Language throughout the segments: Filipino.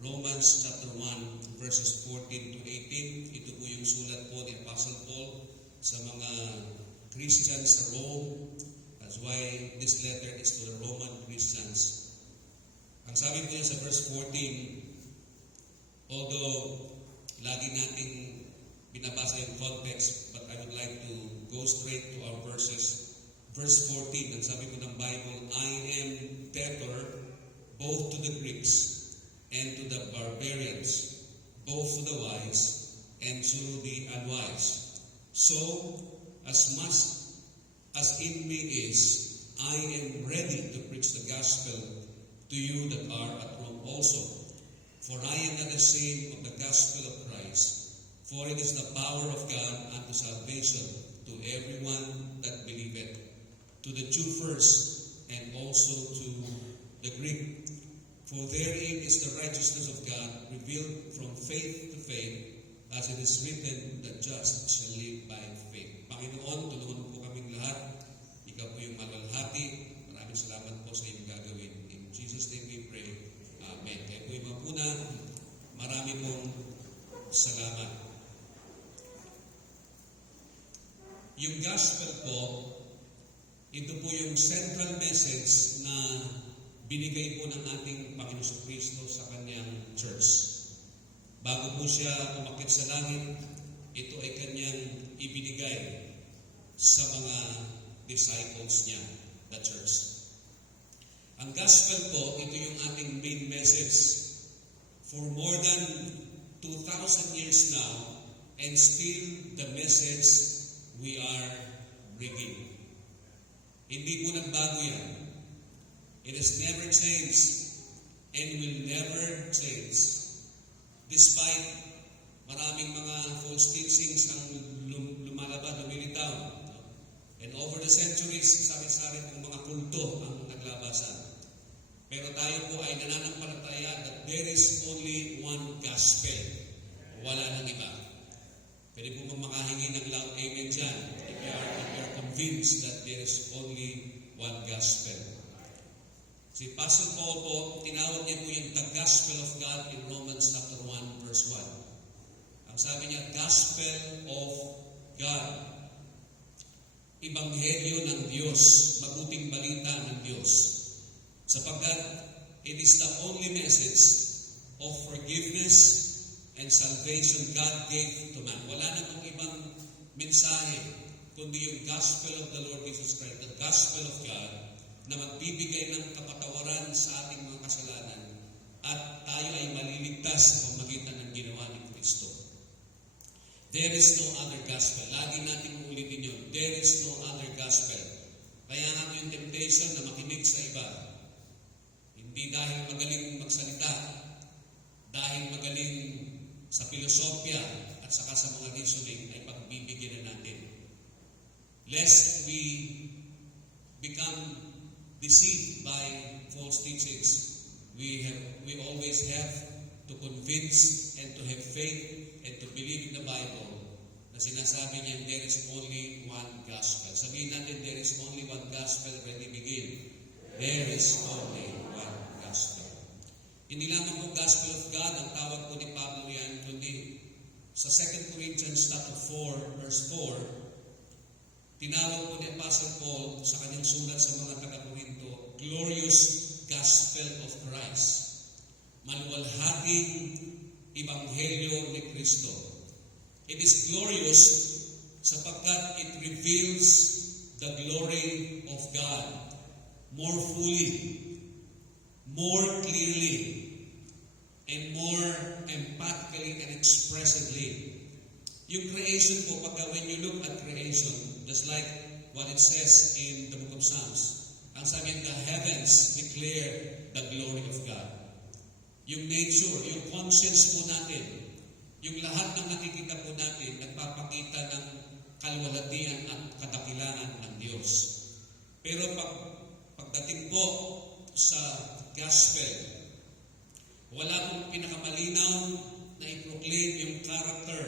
Romans chapter 1 verses 14 to 18. Ito po yung sulat po ni Apostle Paul sa mga Christians sa Rome. That's why this letter is to the Roman Christians. Ang sabi po niya sa verse 14, although lagi nating binabasa yung context, but I would like to go straight to our verses. Verse 14, ang sabi po ng Bible, I am debtor both to the Greeks and to the barbarians, both to the wise and to the unwise. So, as much as in me is, I am ready to preach the gospel to you that are at Rome also. For I am not ashamed of the gospel of Christ, for it is the power of God unto salvation to everyone that believeth, to the Jew first, and also to the Greek. For therein is the righteousness of God revealed from faith to faith, as it is written, the just shall live by faith. Panginoon, tulungan po kaming lahat. Ikaw po yung malalhati. Maraming salamat po sa iyong gagawin. In Jesus' name we pray. Amen. Kaya po yung mapuna, marami pong salamat. Yung gospel po, ito po yung central message na binigay po ng ating Panginoon Kristo sa kanyang church. Bago po siya umakyat sa langit, ito ay kanyang ibinigay sa mga disciples niya, the church. Ang gospel po, ito yung ating main message. For more than 2,000 years now, and still the message we are bringing. Hindi po nagbago yan. It has never changed and will never change. Despite maraming mga false teachings ang lumalabas, lumilitaw. And over the centuries, sari-sari pong mga kulto ang naglabasan. Pero tayo po ay nananampalataya that there is only one gospel. Wala nang iba. Pwede po makahingi ng loud amen dyan if you are convinced that there is only one gospel. Si Apostle Paul po, tinawag niya po yung the gospel of God in Romans chapter 1 verse 1. Ang sabi niya, gospel of God. Ebanghelyo ng Diyos, mabuting balita ng Diyos. Sapagkat it is the only message of forgiveness and salvation God gave to man. Wala na pong ibang mensahe, kundi yung gospel of the Lord Jesus Christ, the gospel of God, na magbibigay ng kapatawaran sa ating mga kasalanan at tayo ay maliligtas sa pamamagitan ng ginawa ni Kristo. There is no other gospel. Lagi natin ulitin yun. There is no other gospel. Kaya nga yung temptation na makinig sa iba. Hindi dahil magaling magsalita, dahil magaling sa filosofya at saka sa mga reasoning ay pagbibigyan na natin. Lest we become deceived by false teachings, we always have to convince and to have faith and to believe in the Bible na sinasabi niya there is only one gospel. Sabihin natin there is only one gospel when we begin. There is only one gospel. Hindi lamang po gospel of God ang tawag po ni Pablo yan, kundi sa 2 Corinthians chapter 4 verse 4, tinawag po ni Apostle Paul sa kanyang sulat sa mga taga-Korinto, glorious gospel of Christ. Maluwalhating ebanghelyo ni Kristo. It is glorious sapagkat it reveals the glory of God more fully, more clearly, and more emphatically and expressively. Yung creation po, pagka when you look at creation, just like what it says in the book of Psalms, ang sabi the heavens declare the glory of God. Yung nature, yung conscience po natin, yung lahat ng nakikita po natin, nagpapakita ng kalwalhatian at kadakilaan ng Diyos. Pero pagdating po sa gospel, wala pong pinakamalinaw na i-proclaim yung character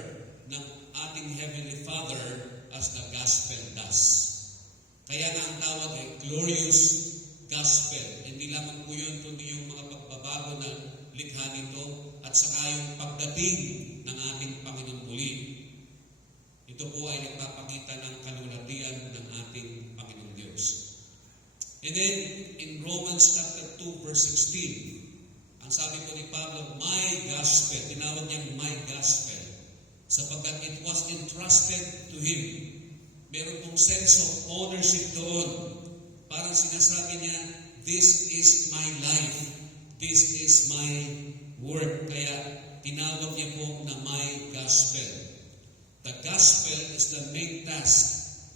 ng ating Heavenly Father as the gospel does. Kaya nga ang tawag ay glorious gospel. Hindi lamang po yun, kundi yung mga pagbabago na likha nito at saka yung pagdating ng ating Panginoon muli. Ito po ay nagpapakita ng kalulatian ng ating Panginoong Diyos. And then, in Romans chapter 2, verse 16, ang sabi po ni Pablo, my gospel, tinawag niyang my gospel, sapagkat it was entrusted to him. Meron pong sense of ownership doon. Parang sinasabi niya, this is my life. This is my work. Kaya tinawag niya po na my gospel. The gospel is the main task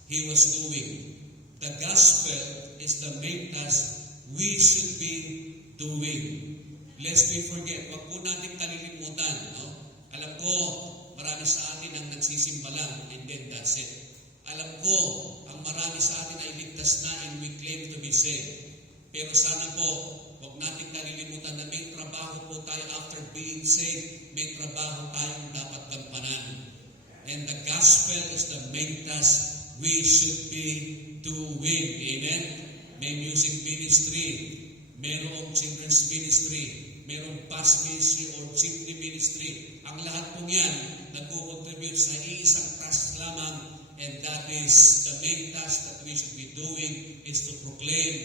he was doing. The gospel is the main task we should be doing. Lest we forget, wag po natin kalilimutan. No? Alam ko, marami sa atin ang nagsisimba lang and then that's it. Alam ko, ang marami sa atin ay ligtas na and we claim to be saved. Pero sana po, wag natin kalilimutan na may trabaho po tayo after being saved. May trabaho tayong dapat gampanan. And the gospel is the main task we should be doing. Amen? May music ministry, mayroong children's ministry, mayroong past ministry or children ministry. Ang lahat pong yan nag-contribute sa iisang task lamang, and that is the main task that we should be doing is to proclaim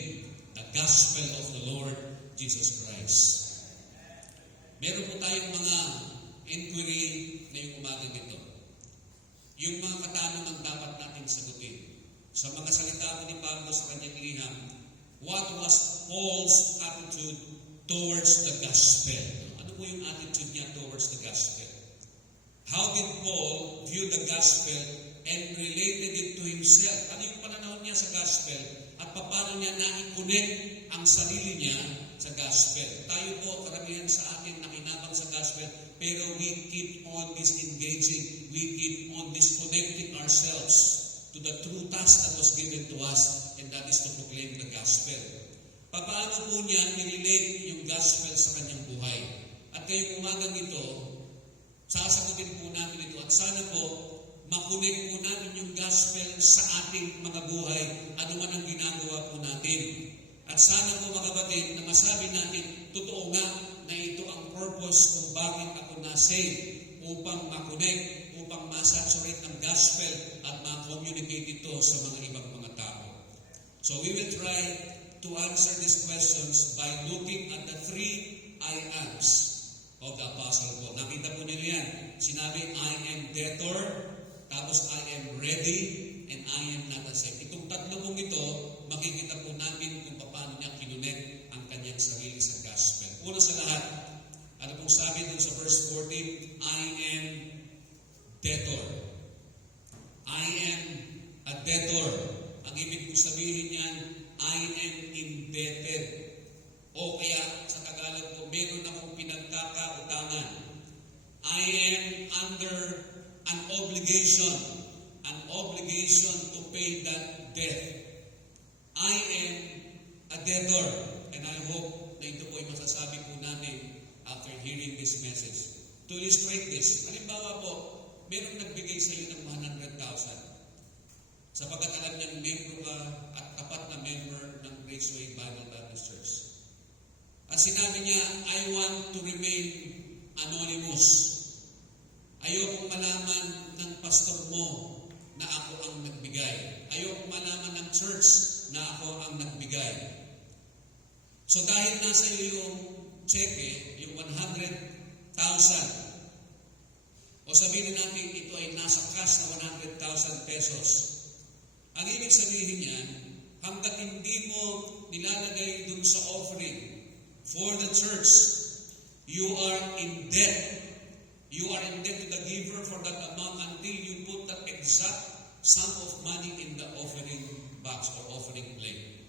the gospel of the Lord Jesus Christ. Meron po tayong mga inquiry ngayong umagang ito. Yung mga katanungan dapat natin sagutin. Sa mga salita ko ni Pablo sa kanyang liham, what was Paul's attitude towards the gospel? Ano po yung attitude niya towards the gospel? How did Paul view the gospel and related it to himself? Ano yung pananaw niya sa gospel at paano niya na-connect ang sarili niya sa gospel? Tayo po, karamihan sa atin nakinabang sa gospel, pero we keep on disengaging, we keep on disconnecting ourselves to the true task that was given to us, and that is to proclaim the gospel. Paano po niya nirelate yung gospel sa kanyang buhay? At ngayong umagang ito, sasagutin po natin ito at sana po makunik po natin yung gospel sa ating mga buhay, ano man ang ginagawa po natin. At sana po mga kapatid na masabi natin, totoo nga na ito ang purpose kung bakit ako na-save, upang makunik, upang masaturate ang gospel at ma-communicate ito sa mga ibang mga tao. So we will try to answer these questions by looking at the 3 I ams of the Apostle Paul. Nakita po niyo yan. Sinabi, I am debtor, tapos I am ready, and I am not ashamed. Itong tatlo pong ito, makikita po natin kung paano niya kinunek ang kanyang sarili sa gospel. Una sa lahat, ano pong sabi dun sa verse 14? I am debtor. I am a debtor. Ang ibig kong sabihin niyan, I am indebted. O kaya sa Tagalog po, meron akong pinagkakautangan. I am under an obligation to pay that debt. I am a debtor. And I hope na ito po ay masasabi po natin after hearing this message. To illustrate this, halimbawa po, merong nagbigay sa iyo ng 100,000. Sapagkat alam niyang membro ka at tapat na member ng Graceway Bible Baptist Church. At sinabi niya, I want to remain anonymous. Ayokong malaman ng pastor mo na ako ang nagbigay. Ayokong malaman ng church na ako ang nagbigay. So dahil nasa iyo yung cheque, yung 100,000, o sabihin natin ito ay nasa cash na 100,000 pesos. Ang ibig sabihin niyan, hanggat hindi mo nilalagay dun sa offering for the church, you are in debt. You are in debt to the giver for that amount until you put that exact sum of money in the offering box or offering plate.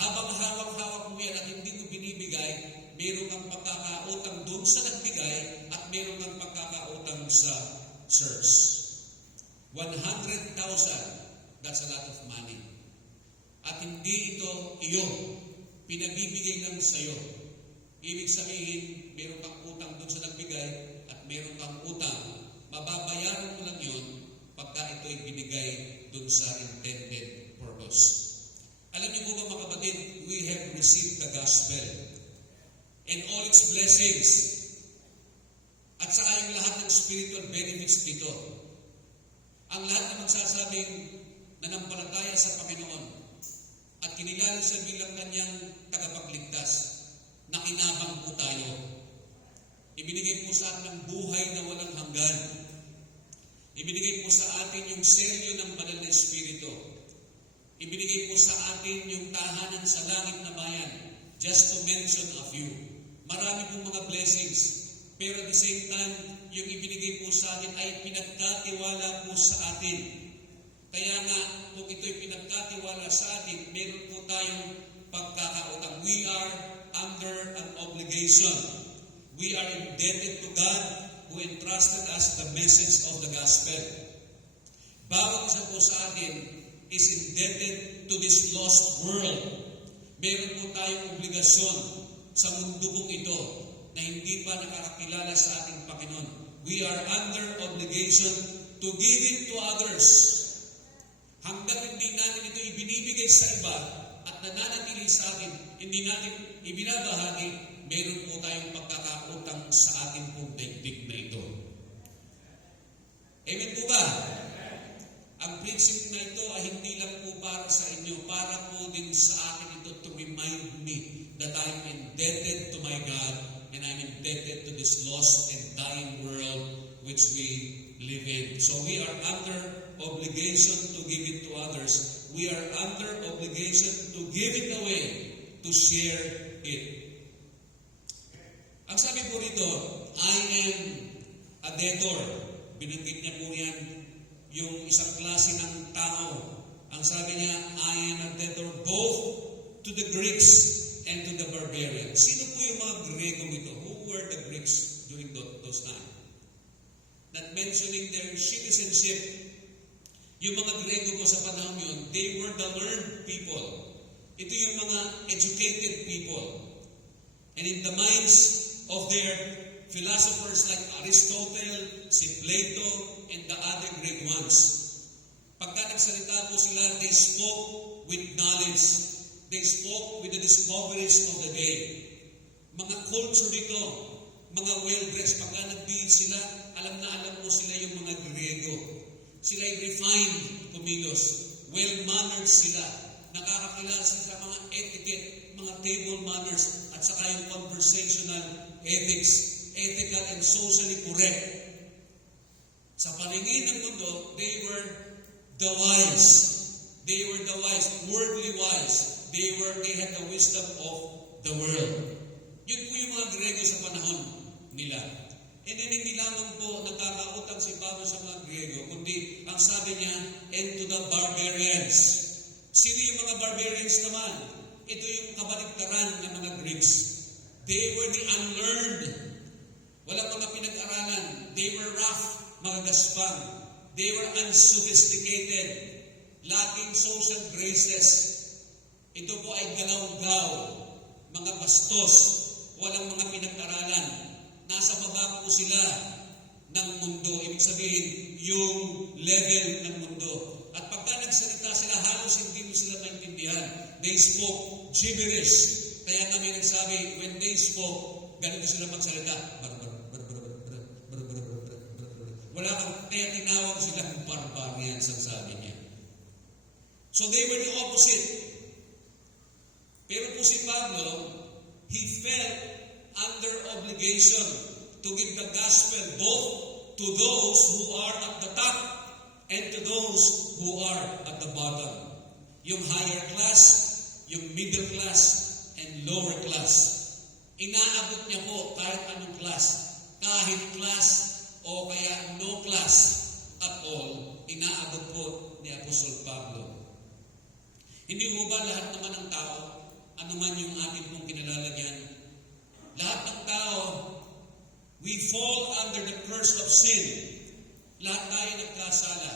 Habang hawak-hawak mo yan at hindi mo binibigay, meron kang pagkakautang doon sa nagbigay at meron kang pagkakautang sa church. 100,000, that's a lot of money. At hindi ito iyo, pinagbibigay lang sa iyo. Ibig sabihin, meron kang utang doon sa nagbigay at meron kang utang. Mababayaran mo lang yun pagka ito ay binigay doon sa intended purpose. Alam niyo po ba mga kapatid, we have received the gospel and all its blessings. at saka yung lahat ng spiritual benefits nito. Ang lahat na magsasabing nanampalataya sa Panginoon at kinilala siya bilang kanyang tagapagligtas, nakinabang po tayo. Ibinigay po sa atin ang buhay na walang hanggan. Ibinigay po sa atin yung selyo ng banal na Espiritu. Ibinigay po sa atin yung tahanan sa langit na bayan. Just to mention a few. Marami pong mga blessings. Pero at the same time, yung ibinigay po sa atin ay pinagkatiwala po sa atin. Kaya nga, kung ito'y pinagkatiwala sa atin, meron po tayong pagkakautang. We are under an obligation. We are indebted to God who entrusted us the message of the gospel. Bawat isa po sa atin is indebted to this lost world. Meron po tayong obligasyon sa mundo pong ito na hindi pa nakakakilala sa ating Panginoon. We are under obligation to give it to others. Hanggang hindi natin ito ibinibigay sa iba at nananatili sa atin, hindi natin ibinabahagi, meron po tayong pagkakautang sa ating pong daigdig na ito. Amen po ba? Ang prinsip na ito ay hindi lang po para sa inyo, para po din sa akin ito to remind me that I am indebted to my God and I am indebted to this lost and dying world which we live in. So we are under obligation to give it to others. We are under obligation to give it away, to share it. Ang sabi po rito, I am a debtor. Binanggit niya po yan, yung isang klase ng tao. Ang sabi niya, I am a debtor both to the Greeks and to the barbarians. Sino po yung mga Grego ito? Who were the Greeks during those times? Not mentioning their citizenship. Yung mga Grego po sa panahon yun, they were the learned people. Ito yung mga educated people. And in the minds of their philosophers like Aristotle, si Plato, and the other great ones, pagka nagsalita po sila, they spoke with knowledge. They spoke with the discoveries of the day. Mga culture dito, mga well-dressed, pagka nagbihid sila, alam na alam mo sila yung mga Grego. Sila ay refined kumilos. Well-mannered sila. Nakakakilala sila sa mga etiquette, mga table manners, at saka yung conversational ethics. Ethical and socially correct. Sa paningin ng mundo, they were the wise. They were the wise, worldly wise. They had the wisdom of the world. Yun po yung mga Grego sa panahon nila. And then hindi lamang po nagkakautang si Pablo sa mga Grego, kundi ang sabi niya, and to the barbarians. Sino yung mga barbarians naman? Ito yung kabaligtaran ng mga Greeks. They were the unlearned. Walang mga pinag-aralan. They were rough, mga gaspang. They were unsophisticated, lacking social graces. Ito po ay galaw-gaw, mga bastos, walang mga pinag-aralan. Nasa baba po sila ng mundo. Ibig sabihin, yung level ng mundo. At pagka nagsalita sila, halos hindi mo sila maintindihan. They spoke gibberish. Kaya kami nagsabi, when they spoke, ganito sila magsalita. Wala kang, kaya tinawag silang barbarians ang sabi niya. So they were the opposite. Pero po si Pablo, he felt under obligation to give the gospel both to those who are at the top and to those who are at the bottom. Yung higher class, yung middle class, and lower class. Inaabot niya po kahit anong class. Kahit class o kaya no class at all, inaabot po ni Apostol Pablo. Hindi mo ba lahat naman ng tao, anuman yung ating pong kinalalagyan, lahat ng tao, we fall under the curse of sin. Lahat tayo nagkasala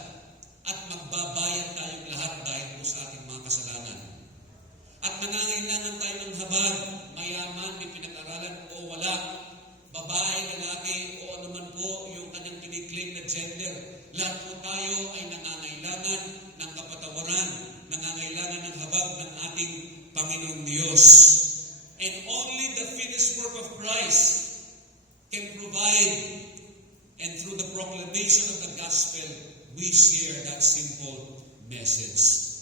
at magbabayad tayong lahat dahil po sa ating mga kasalanan. At nangangailangan tayo ng habag, mayaman, may pinag-aralan o wala, babae, lalaki o anuman po yung kanyang kiniklaim na gender. Lahat po tayo ay nangangailangan ng kapatawaran, nangangailangan ng habag ng ating Panginoong Diyos. And only the finished work of Christ can provide And through the proclamation of the gospel, we share that simple message.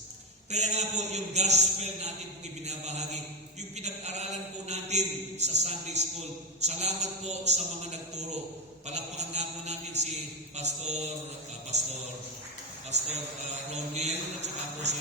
Kaya nga po, yung gospel natin po ibinabahagi, yung pinag-aralan po natin sa Sunday School. Salamat po sa mga nagturo. Palakpakan nga po natin si Pastor Romil, at saka po si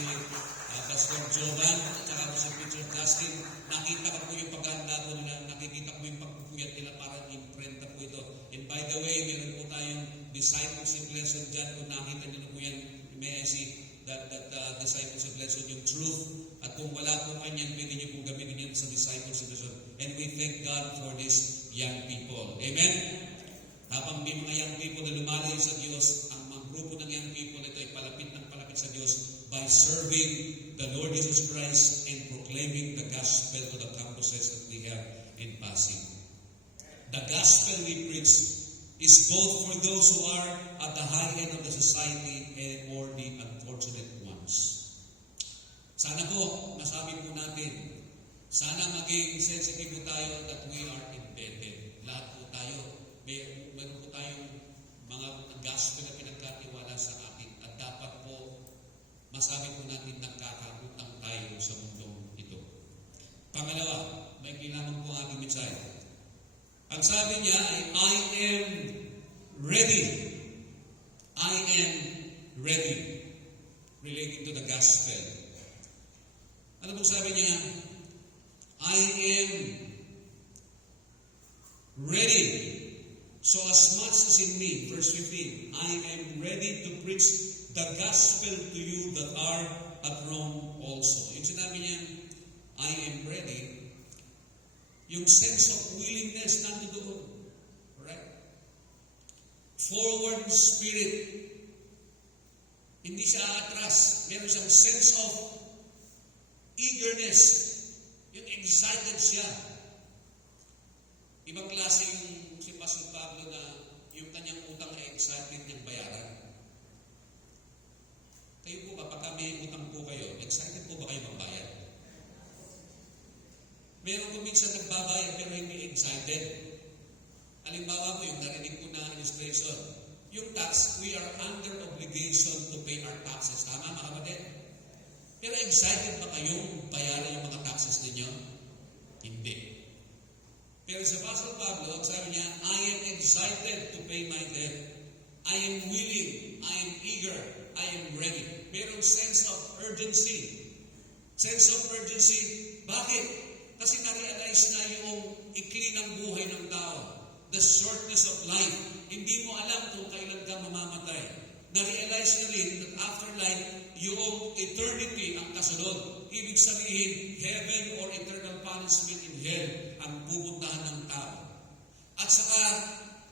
Pastor Jovan, at saka po si Preacher Justin. Nakita ko po yung paghahanda po nila, nakikita ko yung pagpupuyat nila para imprenta po ito. And by the way, meron po tayong discipleship lesson dyan. Kung nakita niyo po yan, may I see that discipleship lesson, yung truth. At kung wala po kanyan, pwede niyo pong gamitin yan sa discipleship lesson. And we thank God for these young people. Amen? Habang may mga young people na lumalayo sa Diyos, ang mga grupo ng young people ito ay palapit ng palapit sa Diyos by serving the Lord Jesus Christ and proclaiming the gospel to the campuses that we have in Pasig. The gospel we preach is both for those who are at the high end of the society and or the unfortunate ones. Sana po, nasabi po natin, sana maging sensitive po tayo that we are embedded. Lahat po tayo, meron po tayong mga gospel na pinagkatiwala sa atin at dapat po masabi po natin nagkakautang tayo sa mundong ito. Pangalawa, may kailangan po ang ating mensahe. Ang sabi niya ay, I am ready. I am ready. Relating to the gospel. Ano pong sabi niya? I am ready. So as much as in me, verse 15, I am ready to preach the gospel to you that are at Rome also. Yung sinabi niya, I am ready, yung sense of willingness nandoon. Right? Forward spirit. Hindi siya atras. Meron siyang sense of eagerness. Yung excited siya. Ibang klase yung si Pastor Pablo na yung kanyang utang ay excited niyang bayaran. Kayo po ba, pagka may utang po kayo, excited po ba kayo magbayad? Meron po minsan nagbabayad pero hindi excited. Halimbawa po, yung narinig ko na illustration, yung tax, we are under obligation to pay our taxes. Tama mga kapatid? Pero excited ba kayong bayaran yung mga taxes ninyo? Hindi. Pero sa Pastor Pablo, ang sabi niya, I am excited to pay my debt. I am willing, I am eager, I am ready. Merong sense of urgency. Sense of urgency. Bakit? Kasi na-realize na yung ikli ng buhay ng tao. The shortness of life. Hindi mo alam kung kailan ka mamamatay. Na-realize niya rin that after life, yung eternity ang kasunod. Ibig sabihin, heaven or eternal punishment in hell ang pupuntahan ng tao. At saka,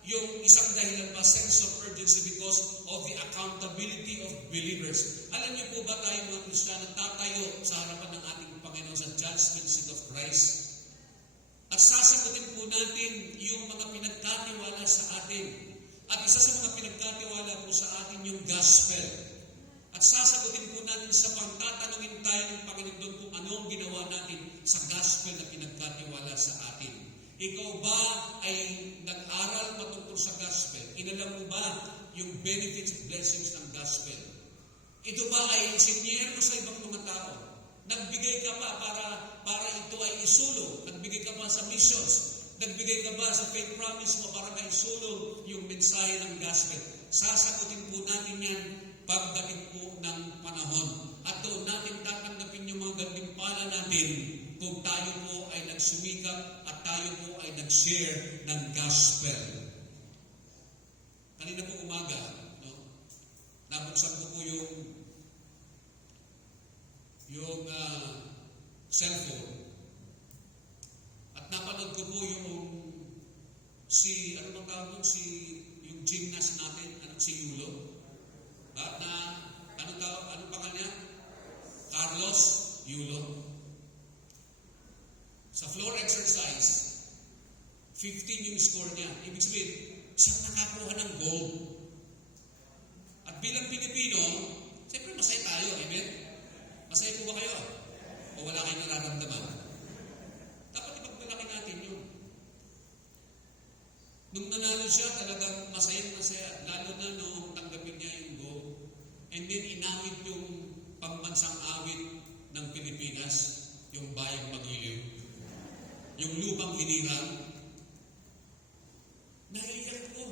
yung isang dahilan pa, sense of urgency because of the accountability of believers. Alam niyo po ba tayo mga Kristiyano tatayo sa harapan ng ating Panginoon sa judgment seat of Christ? At sasagutin po natin yung mga pinagkatiwala sa atin. At isa sa mga pinagkatiwala po sa atin yung gospel. At sasagutin po natin sa pagtatanungin tayo ng Panginoon doon kung ano ang ginawa natin sa gospel na pinagkatiwala sa atin. Ikaw ba ay nag-aral patungkol sa gospel? Inalam mo ba yung benefits and blessings ng gospel? Ito ba ay insinyero sa ibang mga tao? Nagbigay ka pa para ito ay isulong? Nagbigay ka pa sa missions? Nagbigay ka ba sa faith promise mo para maisulong yung mensahe ng gospel? Sasagutin po natin yan pagdating po ng panahon. At doon natin tatanggapin yung mga gantimpala natin kung tayo po ay nagsumikap at tayo po ay nag-share ng gospel. Kanina po umaga, nabuksan ko po yung cellphone. At napanood ko po yung yung gymnast natin, si Yulo. Anong pangalan niya? Carlos Yulo. Sa floor exercise, 15 yung score niya. Ibig sabihin, siyang nakakuha ng gold. At bilang Pilipino, siyempre masaya tayo, amen? Masaya po ba kayo? O wala kayong nararamdaman? Dapat ipagmalaki natin yun. Nung nanalo siya, talagang masaya, lalo na nung tanggapin niya yung gold. And then inawit yung pambansang awit ng Pilipinas, yung Bayang Magiliw, yung lupang hinirang. Naiiyak ko.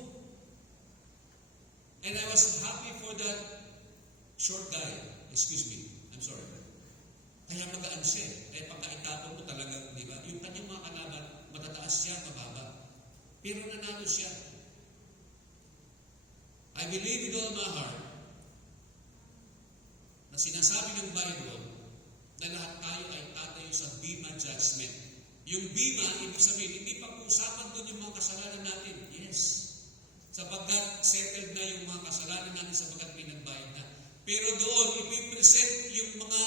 And I was happy for that short guy. Excuse me, I'm sorry. Kaya magaan siya. Kaya pagkaitapon mo talagang, di ba? Yung kanyang mga kalaban, matataas siya, mababa. Pero nanalo siya. I believe with all my heart na sinasabi ng Bible na lahat tayo ay tatayo sa Bema Judgment. Yung Bema, ibig sabihin, hindi pag-uusapan doon yung mga kasalanan natin. Yes. Sapagkat settled na yung mga kasalanan natin sapagkat pinagbayad na. Pero doon, ipipresent yung mga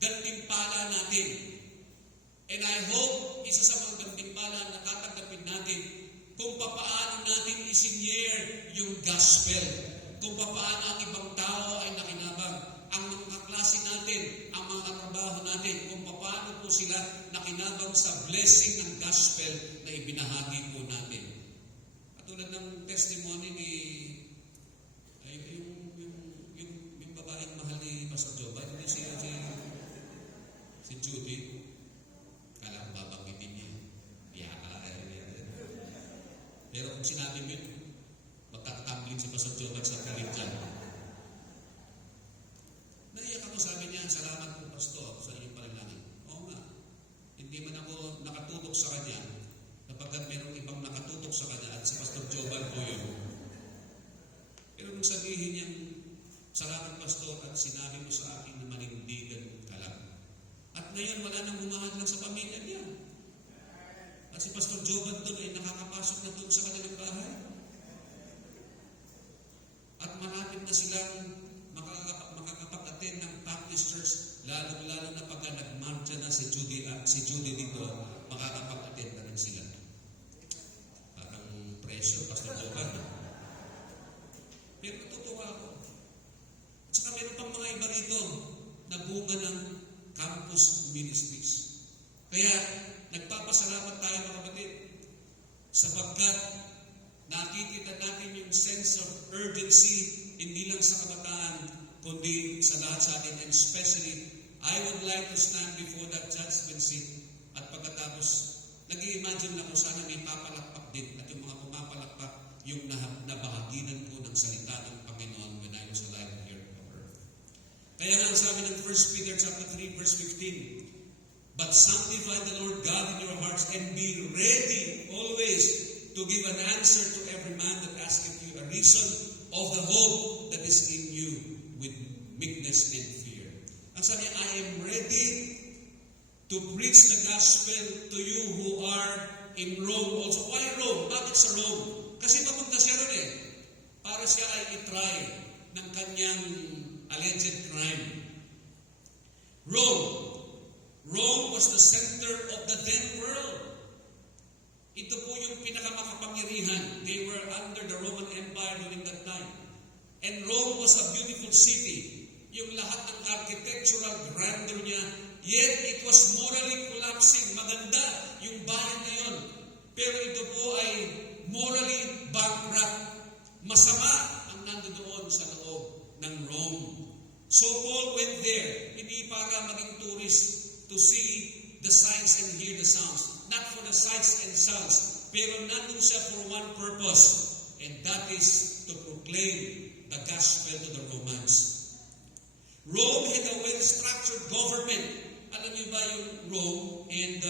gantimpala natin. And I hope, isa sa mga gantimpala na tatanggapin natin, kung papaano natin isinyer yung gospel, kung papaano ang ibang tao ay nakinabang, ang mga kaklase natin, ang mga katrabaho natin, kung papaano po sila nakinabang sa blessing ng gospel na ibinahagi po natin. Katulad ng testimony ni yung babaeng mahal ni Pastor Joba, hindi si Judy. Kala ko babanggitin niya. Pero kung sinabi mo yun, magtatambling si Pastor Joba sa kalim dyan. Naiyak ako, sabi niya, salamat po Pastor sa inyong panalangin. Oo nga, hindi man ako nakatutok sa kanya, kapag mayroong ibang nakatutok sa kanya at si Pastor Joba po yun. Pero nung sabihin niyang, salamat Pastor at sinabi mo sa akin na manindigan ka lang. At ngayon wala nang humahadlang sa pamilya niya. At si Pastor Joban doon ay nakakapasok na doon sa kanilang bahay. At malapit na silang makakapag-attend ng Baptist Church, lalo na pagka nagmarcha na si Judy dito, makakapag-attend na rin sila. Parang pressure, Pastor Joban. Pero natutuwa ako. At saka meron pang mga iba rito na bunga ng campus ministries. Kaya, nagpapasalamat tayo mga kapatid sapagkat nakikita natin yung sense of urgency hindi lang sa kabataan kundi sa lahat sa atin, and especially I would like to stand before that judgment seat at pagkatapos nag-i-imagine ako sana may papalakpak din at yung mga pumapalakpak yung nabahaginan ko ng salita ng Panginoon when I was alive here on earth. Kaya nga ang sabi ng 1 Peter chapter 3 verse 15, but sanctify the Lord God in your hearts and be ready always to give an answer to every man that asketh you a reason of the hope that is in you with meekness and fear. Ang sabi niya, I am ready to preach the gospel to you who are in Rome also. Why Rome? Bakit sa Rome? Kasi papunta siya ron para siya ay itry ng kanyang alleged crime. Rome was the center of the then world. Ito po yung pinakamakapangyarihan. They were under the Roman Empire during that time. And Rome was a beautiful city. Yung lahat ng architectural grandeur niya, yet it was morally collapsing. Maganda yung bayan na yun. Pero ito po ay morally bankrupt. Masama ang nandoon sa loob ng Rome. So Paul went there, hindi para maging tourist, to see the sights and hear the sounds. Not for the sights and sounds, pero nandun siya for one purpose, and that is to proclaim the gospel to the Romans. Rome had a well-structured government. Alam niyo ba yung Rome and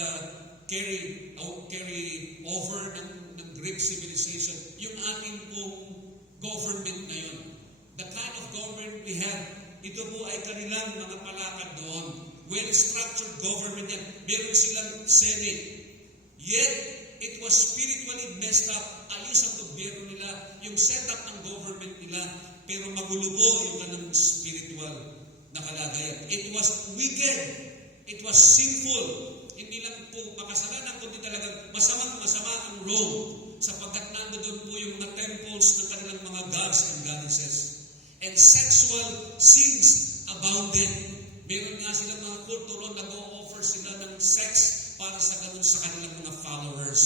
carry over ng Greek civilization, yung ating pong government na yun. The kind of government we have, ito po ay kanilang mga palakad doon. Well-structured government yan. Meron silang Senate. Yet, it was spiritually messed up. Ayos ang gobyerno nila, yung setup ng government nila, pero magulo po yung kanang spiritual na kalagayan. It was wicked. It was sinful. Hindi lang po makasalanan, kundi talagang masamang-masama ang Rome sapagkat nandoon po yung mga temples ng kanilang mga gods and goddesses. And sexual sins abounded. Meron nga silang mga kulto ron, nag-o-offer sila ng sex para sa ganun sa kanilang mga followers.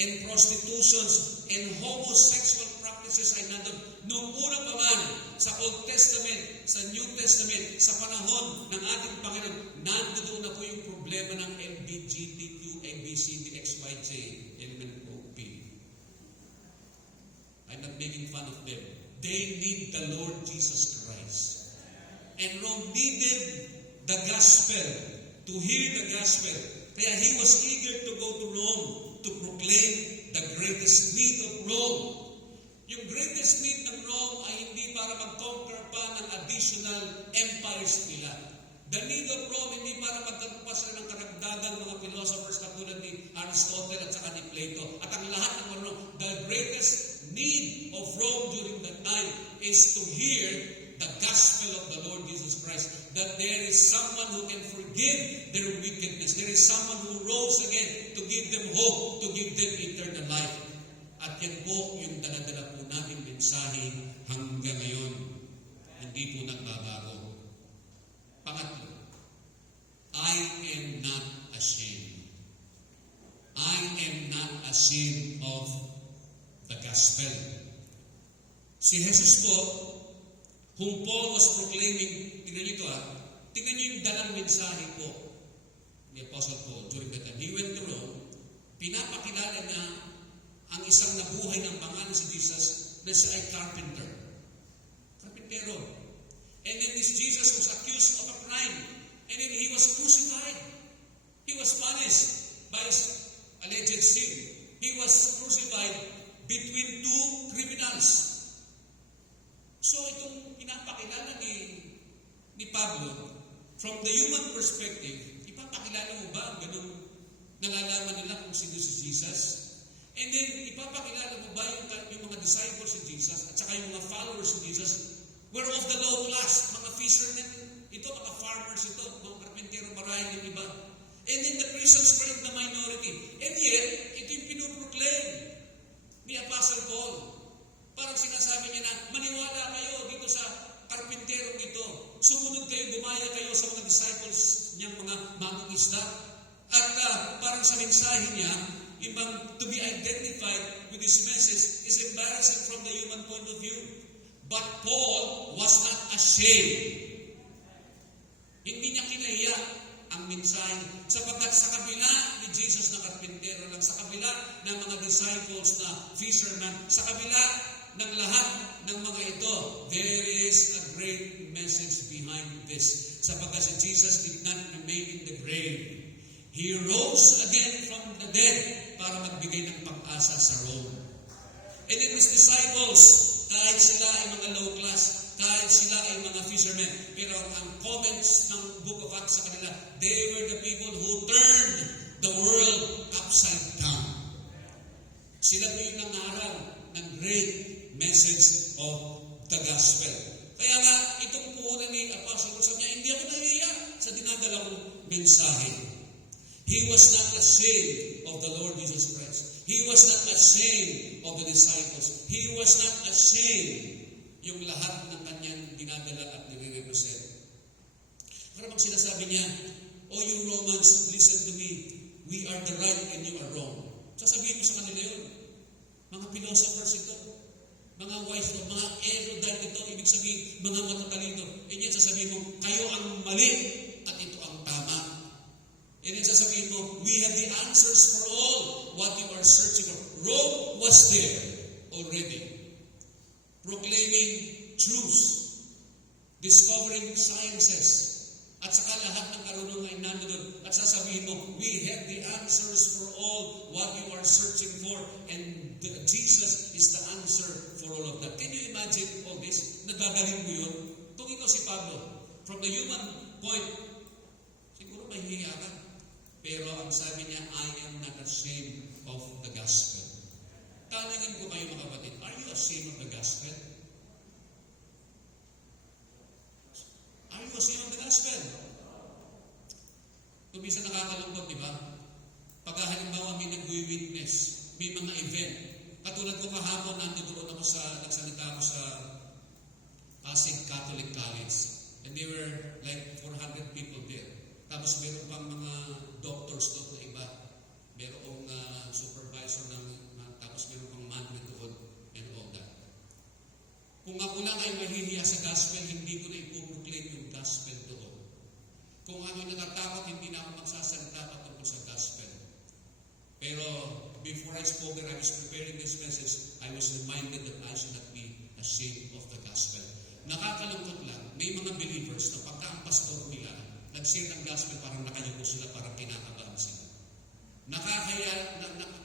and prostitutions and homosexual practices ay nandun. Noong una pa man, sa Old Testament, sa New Testament, sa panahon ng ating Panginoon, nandun na po yung problema ng LGBTQ, ABCD, XYZ, LMNOP. I'm not making fun of them. They need the Lord Jesus Christ. And Rome needed the gospel, to hear the gospel. Kaya he was eager to go to Rome to proclaim the greatest need of Rome. Yung greatest need ng Rome ay hindi para mag-conquer pa ng additional empires nila. The need of Rome hindi para magkaroon pa sila ng karagdagang mga philosophers na tulad ni Aristotle at saka ni Plato. At ang lahat ng mga the greatest need of Rome during that time is to hear the gospel of the Lord Jesus Christ, that there is someone who can forgive their wickedness. There is someone who rose again to give them hope, to give them eternal life. At yan po yung dala-dala po nating mensahe hanggang ngayon. Hindi po nagbabago. Pangatlo, I am not ashamed. I am not ashamed of the gospel. Si Jesus po, whom Paul was proclaiming, tingnan niyo ito tingnan niyo yung dalang mensahe po ni Apostle Paul during that time. He went to Rome, pinapakilala na ang isang nabuhay ng pangalan si Jesus na siya ay carpenter. Carpentero. And then this Jesus was accused of a crime. And then he was crucified. He was punished by his alleged sin. He was crucified between two criminals. So itong pinapakilala ni Pablo, from the human perspective, ipapakilala mo ba ang ganun nalalaman nila kung sino si Jesus? And then ipapakilala mo ba yung mga disciples si Jesus at saka yung mga followers si Jesus were of the low class, mga fishermen ito, mga farmers ito, mga karpentero, marahil yung iba. And then the Christians were in the minority. And yet, ito yung pinuproclaim ni Apostle Paul. Parang sinasabi niya na, maniwala kayo dito sa karpentero ito. Sumunod kayo, gumaya kayo sa mga disciples niyang mga mangingisda. At parang sa mensahe niya, ibang to be identified with this message is embarrassing from the human point of view. But Paul was not ashamed. Hindi niya kinahiya ang mensahe. Sapagkat sa kabila ni Jesus na karpentero lang, sa kabila ng mga disciples na fisherman, sa kabila ng lahat ng mga ito, there is a great message behind this. Sapagkat si Jesus did not remain in the grave. He rose again from the dead para magbigay ng pag-asa sa Rome. And then his disciples, kahit sila ay mga low class, kahit sila ay mga fishermen, pero ang comments ng Book of Acts sa kanila, they were the people who turned the world upside down. Sila po yung nangaral ng great message of the gospel. Kaya nga, itong puhunan ni Apostle Paul, sabi niya, hindi ako nahiya sa dinadalang mensahe. He was not ashamed of the Lord Jesus Christ. He was not ashamed of the disciples. He was not ashamed yung lahat ng kanyang dinadala at nire-represent. Parang sinasabi niya, oh, you Romans, listen to me. We are the right and you are wrong. Sasabihin mo sa kanila yun. Mga philosophers ito. Mga wise ito. Mga erudite ito. Ibig sabihin, mga matatalino. And yan sasabihin mo, kayo ang mali at ito ang tama. And then sasabihin mo, we have the answers for all what you are searching for. Rome was there already. Proclaiming truths, discovering sciences, at saka lahat ng karunungan ay nandun. At sasabihin mo, we have the answers for all what you are searching for, and Jesus is the answer for all of that. Can you imagine all this? Nagagaling mo yun? Kung ikaw si Pablo, from the human point, siguro mahihiya ka. Pero ang sabi niya, I am not ashamed of the gospel. Tanungin ko kayo mga kapatid, are you ashamed of the gospel? Are you ashamed of the gospel? Kung minsan nakakalungkot, di ba? Pag halimbawa may nag-witness, may mga event. Katulad ko kahapon, nandoon ako nagsalita ako sa Pasig Catholic College. And there were like 400 people there. Tapos meron pang mga doctors doon na iba. merong supervisor tapos meron pang magnitude and all that. Kung ako lang ay mahihiya sa gospel, hindi ko na ipuproclaim yung gospel doon. Kung ano natatakot, hindi na ako magsasalita patungkol sa gospel. Pero before I spoke and I was preparing this message, I was reminded that I should not be ashamed of the gospel. Nakakalungkot lang, may mga believers na pagka ang pastor nila nag-share ng gospel, parang nakayuko sila, parang kinakabahan sila.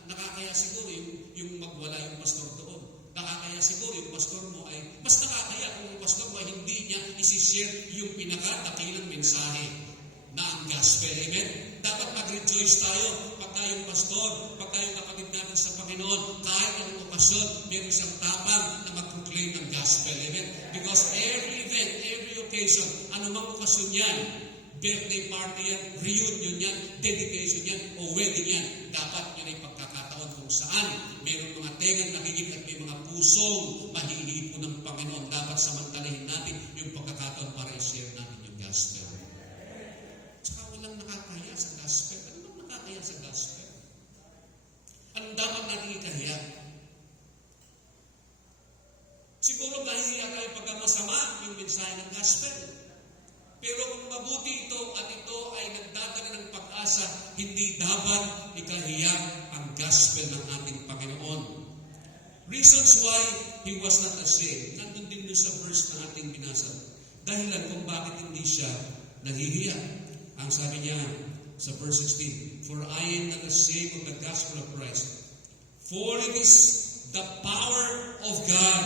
Nakakaya siguro yung magwala yung pastor doon. Nakakaya siguro yung pastor mo ay, mas nakakaya kung yung pastor mo ay hindi niya isi-share yung pinakadakilang mensahe na ang gospel. Amen? Dapat mag-rejoice tayo pagka yung pastor, pagka yung kapatid natin sa Panginoon, kahit anong okasyon, meron siyang tapang na mag-proclaim ng gospel. Amen? Because every event, every occasion, anumang okasyon yan, birthday party yan, reunion yan, dedication yan, o wedding yan, dapat yun ay pagkakataon kung saan mayroong mga tengang nakikip at may mga pusong mahihipo ng Panginoon. Dapat samantalahin natin yung pagkakataon para i-share natin yung gospel. Tsaka walang nakakaya sa gospel. Ano bang nakakaya sa gospel? Anong dapat natin ikahiya? Siguro mahihiya tayo pagka masama yung mensahe ng gospel. Pero kung mabuti ito at ito ay nagdadala ng pag-asa, hindi dapat ikahiya ang gospel ng ating Panginoon. Reasons why he was not ashamed. Nandun din sa verse na ating binasa. Dahilan kung bakit hindi siya nahihiya. Ang sabi niya sa verse 16, "For I am not ashamed of the gospel of Christ, for it is the power of God."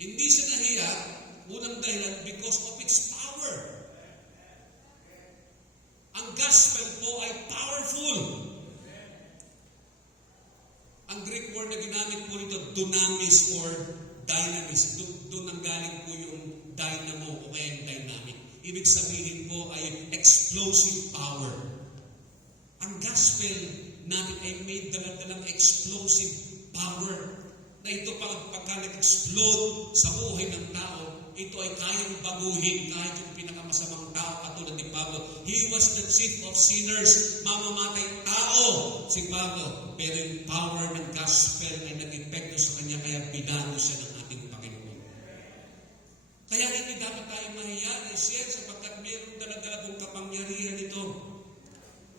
Hindi siya nahiya, unang dahilan, because of its power. Ang gospel po ay powerful. Ang Greek word na ginamit po rito, dunamis or dynamis. Doon ang galing po yung dynamo o kaya yung dynamic. Ibig sabihin po ay explosive power. Ang gospel natin ay may daladalang explosive power na ito pagka nag-explode sa buhay ng tao, ito ay kayang baguhin kahit yung pinakamasamang tao katulad ni Pablo. He was the chief of sinners. Mamamatay tao si Pablo. Pero yung power ng gospel ay nag-epekto sa kanya kaya binago siya ng ating Panginoon. Kaya hindi dapat tayo mahiya na i-share sapagkat mayroong dala-dala kapangyarihan ito.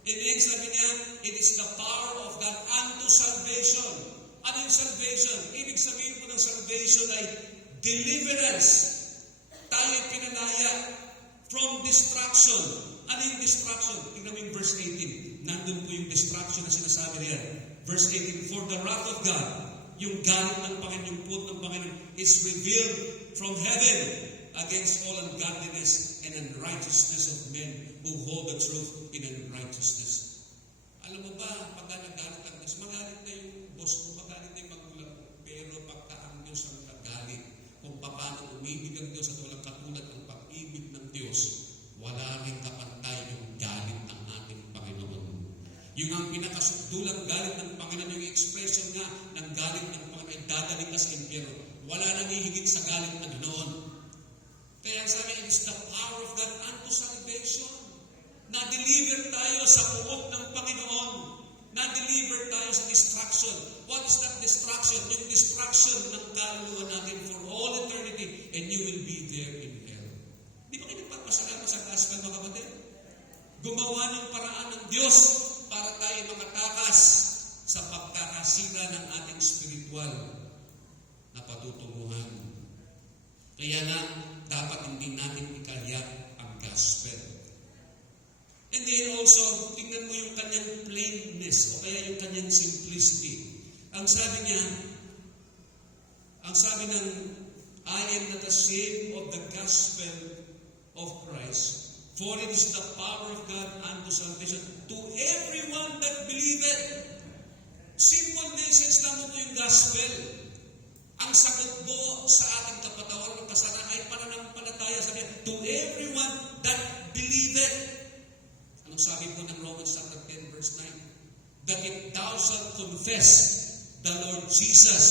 And then sabi niya, it is the power of God unto salvation. Ano yung salvation? Ibig sabihin po ng salvation ay deliverance. Tayo ay pinalaya from destruction. Ano yung destruction? Tingnan mo yung verse 18. Nandun po yung destruction na sinasabi niya. Verse 18, "For the wrath of God," yung galit ng Panginoon, yung put ng Panginoon, "is revealed from heaven against all ungodliness and unrighteousness of men who hold the truth in unrighteousness." Alam mo ba, pagka nagalit ang Diyos, magalit na yung boss mo, magalit na yung magulang mo, pero pagka ang Diyos ang nagalit, kung paano umibig ang Diyos at walang katulad ng pag-ibig ng Diyos, wala rin kapantay yung galit ng ating Panginoon. Yung ang pinakasukdulang galit ng Panginoon, yung expression nga ng galit ng Panginoon ay dadaling ka sa impyerno. Wala nang hihigit sa galit ng ganoon. Kaya sabi, it is the power of God unto salvation. Na-deliver tayo sa puot ng Panginoon. Na-deliver tayo sa destruction. What is that destruction? Yung destruction ng kaluluwa natin for all eternity, and you will be there in hell. Di ba kayo nagpapasalamat sa gospel, mga kapatid? Gumawa ng paraan ng Diyos para tayo makatakas sa pagkakasira ng ating spiritual na patutunguhan. Kaya na, dapat hindi natin ikahiya ang gospel. And then also, tingnan mo yung kanyang plainness o kaya yung kanyang simplicity. Ang sabi niya, ang sabi ng, "I am not ashamed of the gospel of Christ, for it is the power of God unto salvation to everyone that believeth." Simple message lang po yung gospel. Ang sagot po sa ating kapatawan ng kasalanan ay pananampalataya. Sabi niya, to everyone that believeth. Anong sabi po ng Romans chapter 10 verse 9? "That if thou shalt confess the Lord Jesus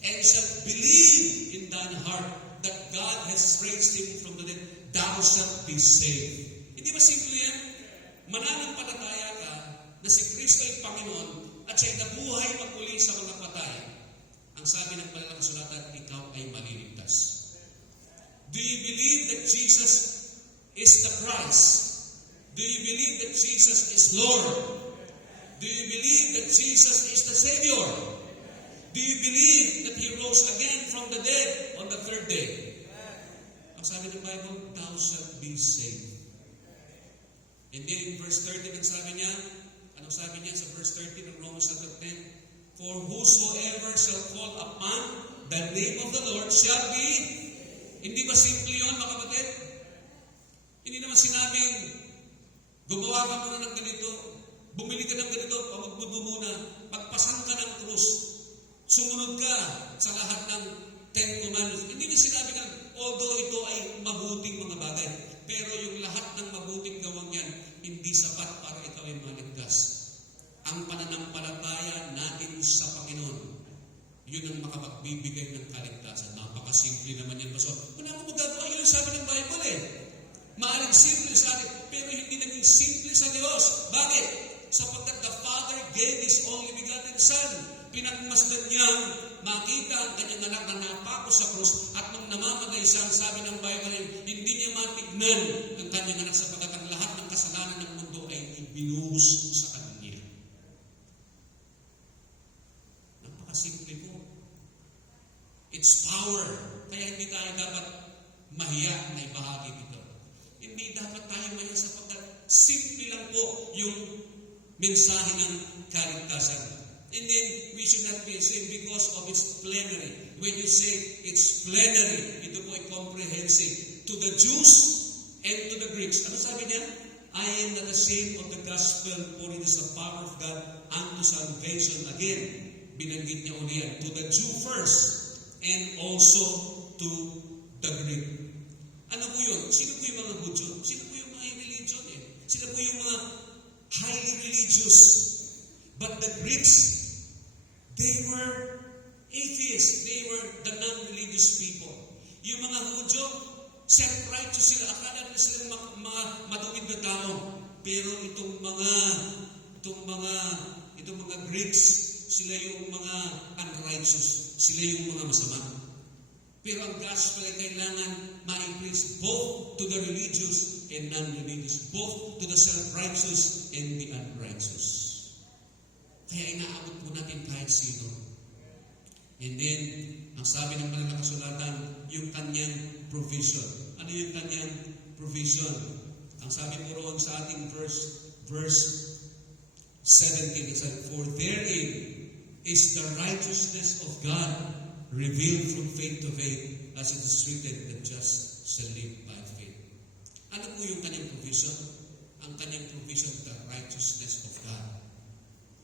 and shalt believe in thine heart that God has raised him from the dead, thou shalt be saved." Hindi ba simple yan? Mananampalataya ka na si Kristo ay Panginoon at siya'y nabuhay magmuli sa mga patay, ang sabi ng Banal na Kasulatan, ikaw ay maliligtas. Do you believe that Jesus is the Christ? Do you believe that Jesus is Lord? Do you believe that Jesus is the Savior? Do you believe that He rose again from the dead on the third day? Ang sabi ng Bible, thou shalt be saved. And then in verse 13, ang sabi niya, anong sabi niya sa verse 13 ng Romans chapter 10? For whosoever shall call upon the name of the Lord shall be. Hindi ba simple yun, mga kapatid? Hindi naman sinabing, gumawa ka muna ng ganito, bumili ka ng ganito, pamagbud mo muna, pagpasan ka ng krus, sumunod ka sa lahat ng 10 commandments. Hindi niya sinabi na, although ito ay mabuting mga bagay, pero yung lahat ng mabuting gawang yan, hindi sapat para ikaw ay maligtas. Ang pananampalataya natin sa Panginoon, yun ang makapagbibigay ng kaligtasan. Napakasimple naman yan, Pastor. Wala akong magagawa, yun sabi ng Bible eh. Maaring simple sa atin, pero hindi naging simple sa Diyos. Bakit? Sapagkat the Father gave His only begotten Son. Pinagmasdan niyang makita ang kanyang anak na napako sa krus at nung namamatay siya, ang sabi ng Bible, hindi niya matignan ang kanyang anak sapagkat ang lahat ng kasalanan ng mundo ay ibinuhos sa kanya. Napakasimple po. It's power. Kaya hindi tayo dapat mahiya na ibahagi dito. Hindi dapat tayo mahiya sapagkat simple lang po yung mensahe ng kaligtasan. And then, we should not be ashamed because of its plenary. When you say it's plenary, ito po ay comprehensive. To the Jews and to the Greeks. Ano sabi niya? I am not ashamed of the gospel, for it is the power of God unto salvation. Again, binanggit niya uli yan. To the Jew first, and also to the Greek. Ano po yun? Sino po yung mga Hudyo? Sino po yung mga religion eh? Sino po yung mga highly religious? But the Greeks, they were atheists. They were the non-religious people. Yung mga Hudyo, self-righteous sila. Akala nila silang mga matuwid na tao. Pero itong mga Greeks, sila yung mga unrighteous. Sila yung mga masama. Pero ang gospel ay kailangan ma-increase both to the religious and non-religious. Both to the self-righteous and the unrighteous. Kaya inaabot po natin kahit sino. And then, ang sabi ng Banal na Kasulatan, yung kanyang provision. Ano yung kanyang provision? Ang sabi po roon sa ating verse 17, it says, for therein is the righteousness of God revealed from faith to faith, as it is written, the just shall live by faith. Ano po yung kanyang provision? Ang kanyang provision, the righteousness of God.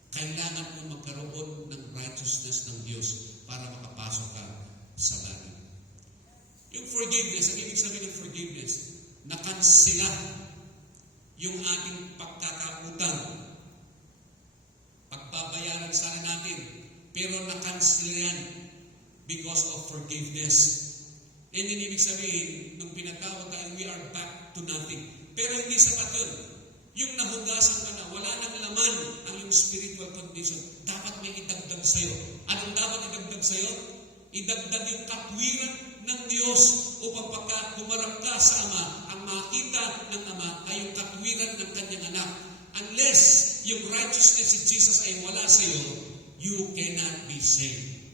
Kailangan mo magkaroon ng righteousness ng Diyos para makapasok ka sa langit. Yung forgiveness, ang ibig sabihin ng forgiveness, nakansela yung ating pagkakautang, pagbabayaran sana natin, pero nakansela yan because of forgiveness. And then ibig sabihin, nung pinatawad tayo, we are back to nothing. Pero hindi sapat yun. Yung nahugasan ka na, wala nang laman ang yung spiritual condition. Dapat may idagdag sa'yo. Anong dapat idagdag sa'yo? Idagdag yung katwiran ng Diyos upang pagka humarap ka sa Ama, ang makita ng Ama ay yung katwiran ng kanyang anak. Unless yung righteousness si Jesus ay wala sa'yo, you cannot be saved.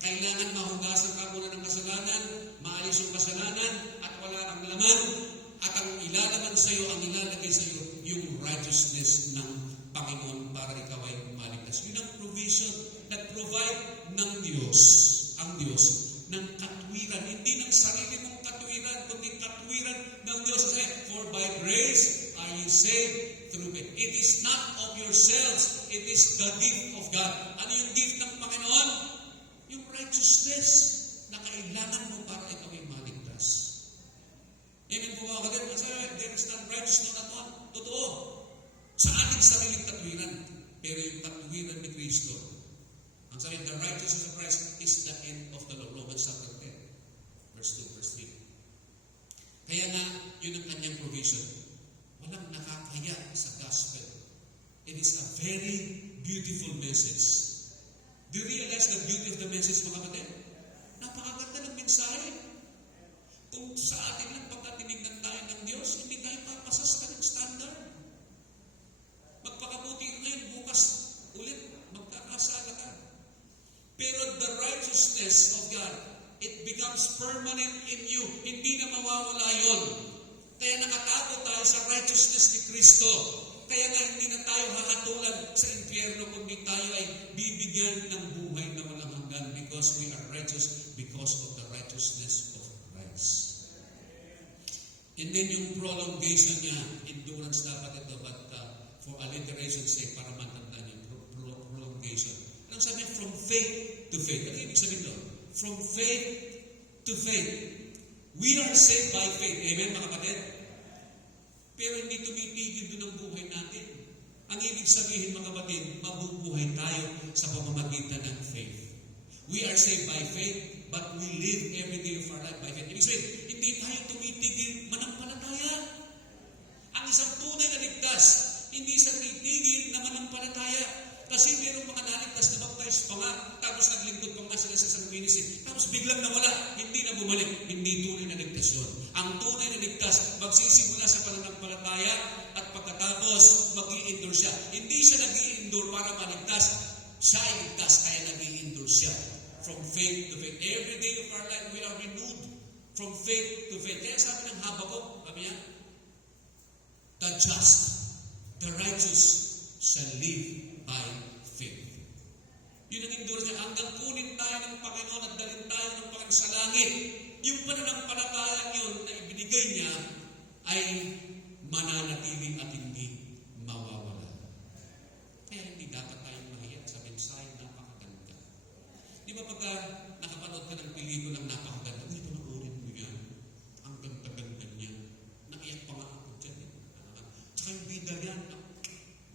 Kailangan mahugasan ka muna ng kasalanan, maalis yung kasalanan, at wala kang laman, at ang ilalaman sa iyo, ang ilalagay sa iyo, yung righteousness ng Panginoon para ikaw ay maligtas. Yun ang provision that provide ng Diyos, ang Diyos, ng katwiran. Hindi ng sarili mong katwiran, kundi katwiran ng Diyos. For by grace are you saved through faith. It is not of yourselves, it is the gift of God. Ano yung gift ng Panginoon? Yung righteousness na kailangan mo para ikaw ay maligtas. Amen po mga kapatid. There is none righteous, no not one. Totoo. Sa ating sariling katwiran. Pero yung katwiran ni Kristo, ang sabi, the righteousness of Christ is the end of the law. Romans chapter 10, verse 2, verse 3. Kaya nga, yun ang kanyang provision. Walang nakakaya sa gospel It is a very beautiful message. Do you realize the beauty of the message, mga kapatid? Napakaganda ng mensahe. Kung sa atin lang pagkatinignan tayo ng Diyos, hindi tayo papasa sa kanyang standard. Magpakabuti ka ngayon, bukas ulit, magkakasala ka. Pero the righteousness of God, it becomes permanent in you. Hindi na mawawala yun. Kaya nakatago tayo sa righteousness ni Kristo. Kaya nga hindi na tayo hahatulan sa impyerno, kundi tayo ay bibigyan ng buhay na walang hanggan because we are righteous because of the righteousness of Christ. And then yung prolongation niya, endurance dapat ito, but for alliteration's sake, para matandaan yung prolongation. Anong sabi niya? From faith to faith. Ano ibig sabihin doon? From faith to faith. We are saved by faith. Amen, mga kapatid? Pero hindi tumitigil doon ang buhay natin. Ang ibig sabihin, mga kapatid, mabubuhay tayo sa pamamagitan ng faith. We are saved by faith, but we live every day of our life by faith. Ibig sabihin, hindi tayo tumitigil manampalataya. Ang isang tunay na ligtas, hindi sa titigil na manampalataya. Kasi mayroong mga naligtas na baptize pa nga, tapos naglingkod pa nga sila sa isang ministry, tapos biglang nawala, hindi na bumalik. Hindi tunay na ligtas yun. Ang tunay na ligtas, magsisimula sa pananampalataya at pagkatapos mag-i-endure siya. Hindi siya nag-i-endure para maligtas, siya ay ligtas kaya nag-i-endure siya. From faith to faith. Every day of our life, we are renewed from faith to faith. Kaya sabi ng Habakuk, sabi niya, the just, the righteous shall live by faith. Yun ang endurance niya. Hanggang kunin tayo ng Panginoon at dalhin tayo ng Panginoon sa langit. Yung pananampalatayang yun na ibinigay niya ay mananatili at hindi mawawala. Kaya hindi dapat tayong mahiya sa mensahe napakaganda. Di ba pagka nakapanood ka ng pelikulang napakaganda, uy, panoorin mo yan. Ang ganda-ganda niya. Naiyak pa nga ako dyan. Tsaka yung bida yan,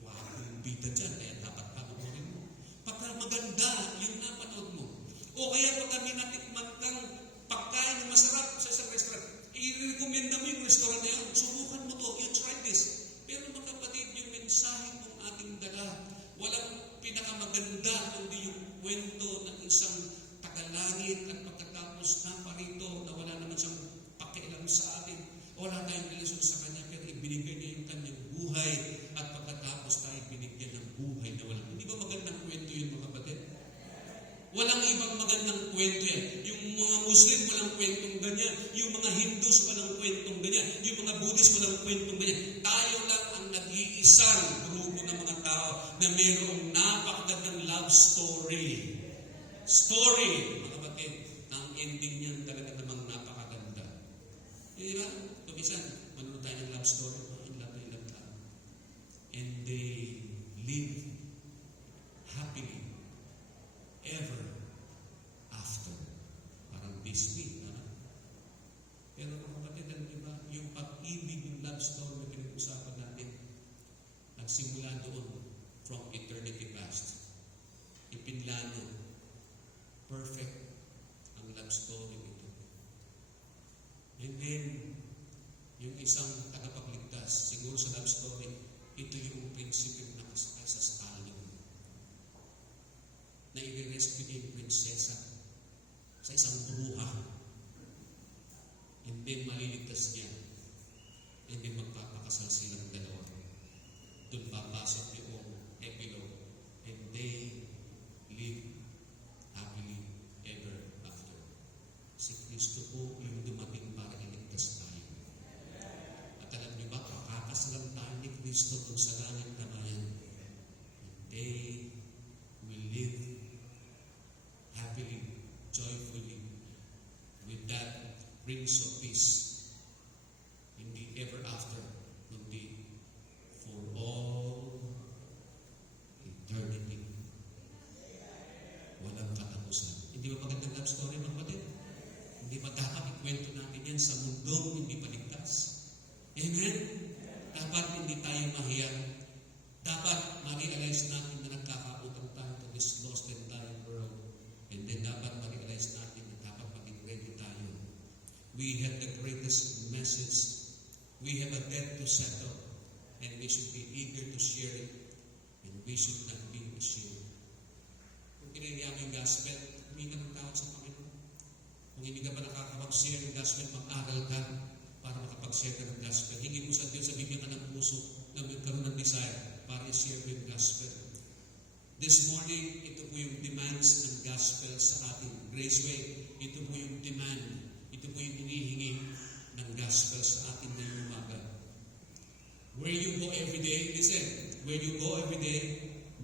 yung bida dyan, kaya dapat panoorin mo. Pagka maganda yung napanood mo. O kaya pagka minatikman kang pagkain na masarap sa isang restaurant, i-recommenda mo yung restaurant na yun. Subukan mo to, you try this. Pero mga kapatid, yung mensahe kung ating dala, walang pinakamaganda kundi yung kwento ng isang tagalangit at pagkatapos na parito na wala naman siyang pakialam sa atin. Wala tayong relasyon sa kanya, pero ibinigay niya yung kanyang buhay at pagkatapos tayo binigyan ng buhay na walang. Hindi ba magandang kwento yun, mga kapatid? Walang ibang magandang kwento yan. Yung mga Muslim walang kwentong ganyan. Yung mga Hindus walang kwentong ganyan. Yung mga Buddhist walang kwentong ganyan. Tayo lang ang nag-iisang grupo ng mga tao na mayroong napakagandang love story. Story, mga kapatid, na ang ending niyan talaga namang napakaganda. Di ba? Tumisan, manonood tayo ng love story. In love tayo. And they live happily ever after. Parang Disney, ha? Pero mga kapatid, diba, yung pag-ibig, yung love story na pinag-usapan natin, nagsimula doon from eternity past. Ipinlano, perfect ang love story nito. And then, yung isang tagapagligtas, siguro sa love story, ito yung prinsipyo na nakasakay sa stallion. Na i-rescue niya yung prinsesa sa isang bruha. And then maliligtas niya. And then magpapakasal silang dalawa. Doon papasok yung epilogue. And they live happily ever after. Si Kristo po yung dumating para iligtas tayo. At alam niyo ba, pakakasalan tayo ni Kristo kung sa langit na bayan. And they will live happily, joyfully, with that Prince of Peace, hindi ever after, kundi for all eternity. Walang katapusan. Hindi ba magandang love story, mga kapatid? Hindi ba dapat ikwento natin yan sa mundong hindi paligtas? Amen? Dapat hindi tayo mahiya. Dapat ma-realize natin na nagkakautang tayo to this lost and dying world. And then dapat ma-realize natin na dapat maging ready tayo. We have the greatest message. We have a debt to settle. And we should be eager to share it. they should not be ashamed. Kung kinahiya mo yung gospel, humingi ka ng tawad sa Panginoon. Kung hindi ka pa nakakapag-share ng gospel, mag-aral ka para makapag-share ka ng gospel. Hingi mo sa Diyos, sabihin ka ng puso na magkaroon ng desire para i-share mo yung gospel. This morning, ito po yung demands ng gospel sa ating Graceway. Ito po yung demand. Ito po yung hinihingi ng gospel sa ating ngayong umaga. Where you go every day, listen, where you go every day,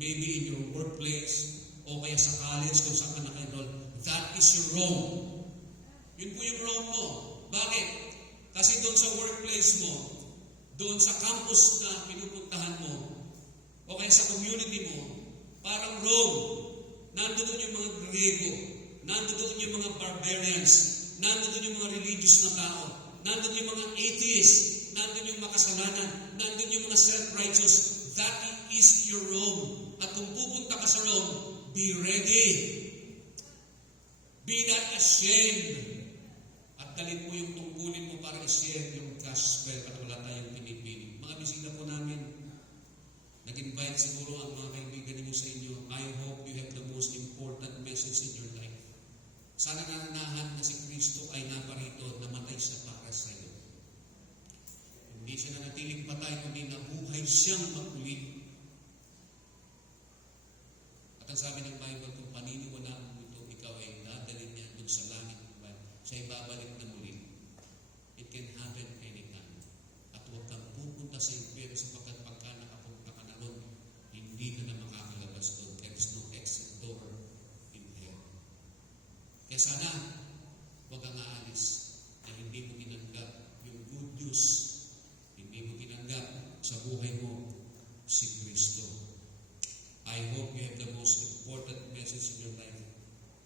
maybe in your workplace, o kaya sa college kung saan ka naka-enroll, that is your role. Yun po yung role mo. Bakit? Kasi doon sa workplace mo, doon sa campus na pinupuntahan mo, o kaya sa community mo, parang Rome. Nandoon yung mga Griego, nandoon yung mga barbarians, nandoon yung mga religious na tao, nandoon yung mga atheists, nandoon yung makasalanan, nandoon yung mga self-righteous. That is your Rome. At kung pupunta ka sa Rome, be ready. Be not ashamed. At dalhin mo yung tungkulin mo para i-share yung gospel at wala tayong pinipili. Mga bisita po namin, nag-invite siguro ang mga kaibigan ninyo sa inyo. I hope you have the most important message in your life. Sana nananahan na si Kristo ay naparito, namatay siya para sa iyo. Hindi siya nanatiling patay, kundi nabuhay siyang maguli. At ang sabi ng Bible, kung paniniwalaan mo ito, ikaw ay dadalhin niya dun sa langit. Siya ay babalik na muli. It can happen anytime. At huwag kang pupunta sa impyerno sapagkat pagka nakapunta ka na ron, hindi ka na makakalabas doon. There is no exit door in hell. Kaya sana, huwag kang aalis na hindi mo tinanggap yung good news. Hindi mo tinanggap sa buhay mo si Kristo. I hope you have the most important message in your life.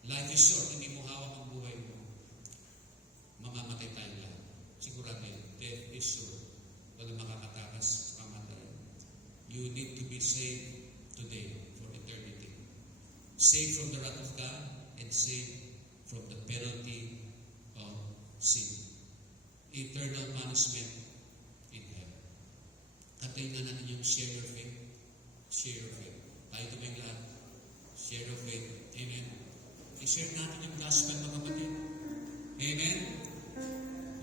Life is short, hindi mo hawak ang buhay mo. Mamamatay tayo lang. Sigurado yun. Death is sure. Walang makakatakas sa kamatayan. You need to be saved today for eternity. Saved from the wrath of God and saved from the penalty of sin. Eternal punishment in hell. Katayin nga natin yung share your faith. Share your faith. Tayo tumayong lahat. Share your faith. Amen. I-share natin yung gospel, mga kapatid. Amen.